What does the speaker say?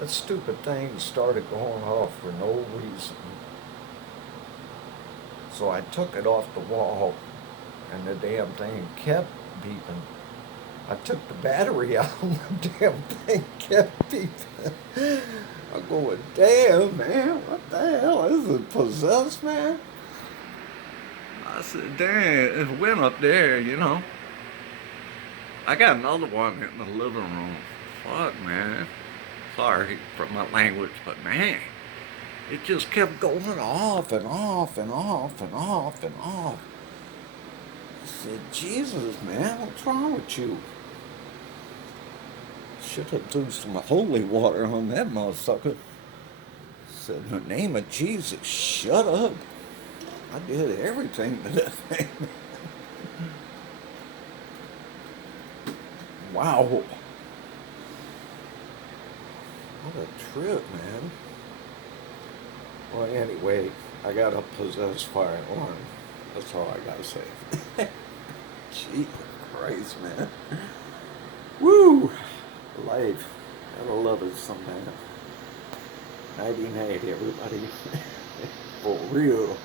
That stupid thing started going off for no reason. So I took it off the wall, and the damn thing kept beeping. I took the battery out, and the damn thing kept beeping. I'm going, damn, man, what the hell? Is it possessed, man? I said, damn, it went up there, you know. I got another one in the living room. Fuck, man. Sorry for my language, but man, it just kept going off and off and off and off and off. I said, Jesus, man, what's wrong with you? Should have threw some holy water on that motherfucker. Said, in the name of Jesus, shut up. I did everything to that thing. Wow. What a trip, man. Well, anyway, I got a possessed fire alarm. That's all I gotta say. Jesus Christ, man. Woo! Life. Gotta love it sometime. Nighty night, everybody. For real.